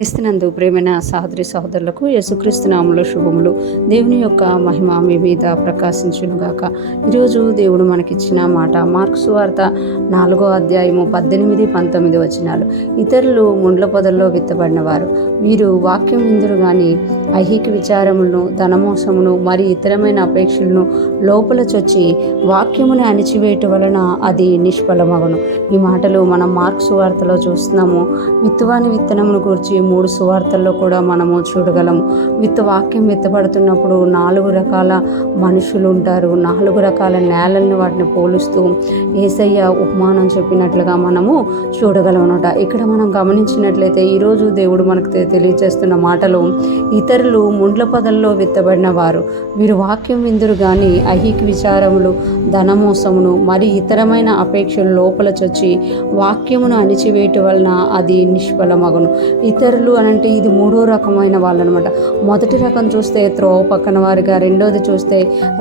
క్రీస్తునందు ప్రేమైన సహోదరి సహోదరులకు యేసుక్రీస్తు నామములో శుభములు. దేవుని యొక్క మహిమ మీ మీద ప్రకాశించునుగాక. ఈరోజు దేవుడు మనకిచ్చిన మాట మార్కు సువార్త 4వ అధ్యాయము 18-19 వచనాలు. ఇతరులు ముండ్ల పొదల్లో విత్తబడినవారు, వీరు వాక్యం విందురు గాని ఐహిక విచారములను, ధనమోసమును మరి ఇతరమైన అపేక్షలను లోపల చొచ్చి వాక్యమును అణిచివేయట వలన అది నిష్ఫలమగును. ఈ మాటలు మనం మార్కు సువార్తలో చూస్తున్నాము. విత్తువాని విత్తనమును గురించి 3 సువార్తల్లో కూడా మనము చూడగలము. వాక్యం విత్తబడుతున్నప్పుడు 4 రకాల మనుషులు ఉంటారు. 4 రకాల నేలలను వాటిని పోలుస్తూ యేసయ్య ఉపమానం చెప్పినట్లుగా మనము చూడగలం అన్నమాట. ఇక్కడ మనం గమనించినట్లయితే ఈరోజు దేవుడు మనకు తెలియజేస్తున్న మాటలు, ఇతరులు ముండ్ల పొదల్లో విత్తబడిన వారు, వీరు వాక్యం విందురు గాని ఐహిక విచారములు, ధనమోసమును మరి ఇతరమైన అపేక్షలు లోపల చొచ్చి వాక్యమును అణిచివేయటం వలన అది నిష్ఫలమగును. ఇతరులు అనంటే ఇది 3వ రకమైన వాళ్ళు అనమాట. మొదటి రకం చూస్తే త్రోవ పక్కన వారుగా, రెండోది చూస్తే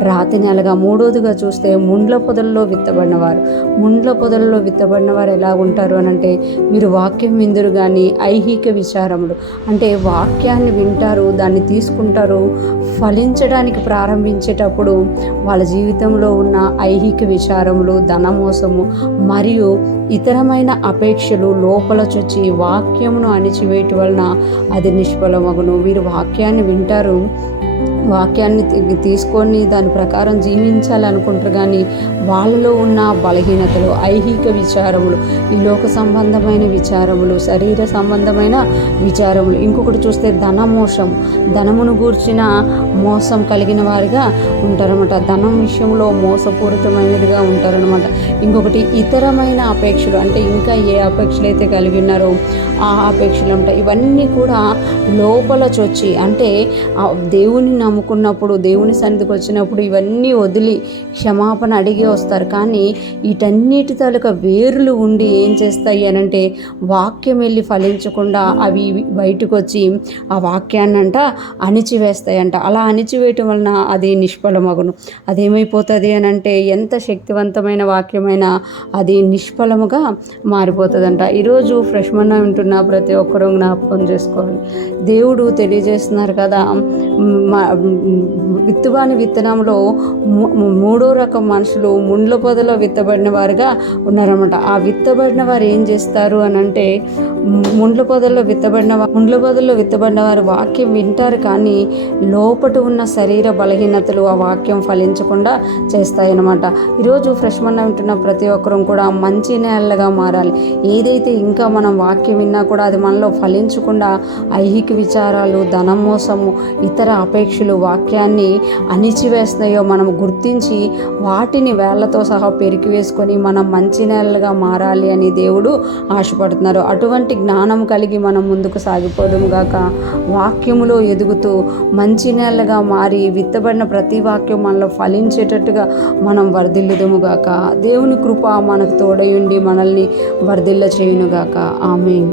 రాతి నెలగా, మూడోదిగా చూస్తే ముండ్ల పొదల్లో విత్తబడిన వారు. ముండ్ల పొదల్లో విత్తబడిన వారు ఎలా ఉంటారు అనంటే, వీరు వాక్యం విందురు కానీ ఐహిక విచారములు, అంటే వాక్యాన్ని వింటారు, దాన్ని తీసుకుంటారు, ఫలించడానికి ప్రారంభించేటప్పుడు వాళ్ళ జీవితంలో ఉన్న ఐహిక విచారములు, ధనమోసము మరియు ఇతరమైన అపేక్షలు లోపల చొచ్చి వాక్యమును అణిచివేయటం వలన అది నిష్ఫలమగును. వీరు వాక్యాన్ని వింటారు, వాక్యాన్ని తీసుకొని దాని ప్రకారం జీవించాలనుకుంటారు కానీ వాళ్ళలో ఉన్న బలహీనతలు, ఐహిక విచారములు, ఈ లోక సంబంధమైన విచారములు, శరీర సంబంధమైన విచారములు. ఇంకొకటి చూస్తే ధనమోసం, ధనమును గూర్చిన మోసం కలిగిన వారిగా ఉంటారన్నమాట. ధనం విషయంలో మోసపూరితమైనదిగా ఉంటారనమాట. ఇంకొకటి ఇతరమైన అపేక్షలు, అంటే ఇంకా ఏ అపేక్షలు అయితే కలిగి ఉన్నారో ఆ అపేక్షలు ఉంటాయి. ఇవన్నీ కూడా లోపల చొచ్చి, అంటే దేవుని నమ్ముకున్నప్పుడు, దేవుని సన్నిధికి వచ్చినప్పుడు ఇవన్నీ వదిలి క్షమాపణ అడిగి వస్తారు. కానీ వీటన్నిటి తాలూకా వేర్లు ఉండి ఏం చేస్తాయి అనంటే వాక్యం వెళ్ళి ఫలించకుండా అవి బయటకు వచ్చి ఆ వాక్యాన్ని అణిచివేస్తాయంట. అలా అణిచివేయటం వలన అది నిష్ఫలమగును. అదేమైపోతుంది అనంటే ఎంత శక్తివంతమైన వాక్యమైనా అది నిష్ఫలముగా మారిపోతుందంట. ఈరోజు ఫ్రెష్ మన్నా వింటున్న ప్రతి ఒక్కరూ జ్ఞాపకం చేసుకోవాలి. దేవుడు తెలియజేస్తున్నారు కదా, విత్తువాని విత్తనంలో 3వ రకం మనుషులు ముండ్ల పొదలో విత్తబడిన వారుగా ఉన్నారన్నమాట. ఆ విత్తబడిన వారు ఏం చేస్తారు అని అంటే, ముండ్ల పొదల్లో విత్తబడిన వారు వాక్యం వింటారు కానీ లోపట ఉన్న శరీర బలహీనతలు ఆ వాక్యం ఫలించకుండా చేస్తాయన్నమాట. ఈరోజు ఫ్రెష్ మన్నా వింటున్న ప్రతి ఒక్కరూ కూడా మంచి నేలగా మారాలి. ఏదైతే ఇంకా మనం వాక్యం విన్నా కూడా అది మనలో ఫలించకుండా ఐహిక విచారాలు, ధనమోసము, ఇతర అపేక్షలు వాక్యాన్ని అణిచివేస్తున్నాయో మనం గుర్తించి వాటిని వేళ్లతో సహా పెరికి వేసుకొని మనం మంచి నేలగా మారాలి అని దేవుడు ఆశపడుతున్నారు. అటువంటి జ్ఞానం కలిగి మనం ముందుకు సాగిపోవడం గాక, వాక్యములో ఎదుగుతూ మంచి నేలగా మారి విత్తబడిన ప్రతి వాక్యం మనలో ఫలించేటట్టుగా మనం వర్ధిల్లుదుము గాక. దేవుని కృప మనకు తోడయుండి మనల్ని వర్ధిల్ల చేయునుగాక. ఆమేన్.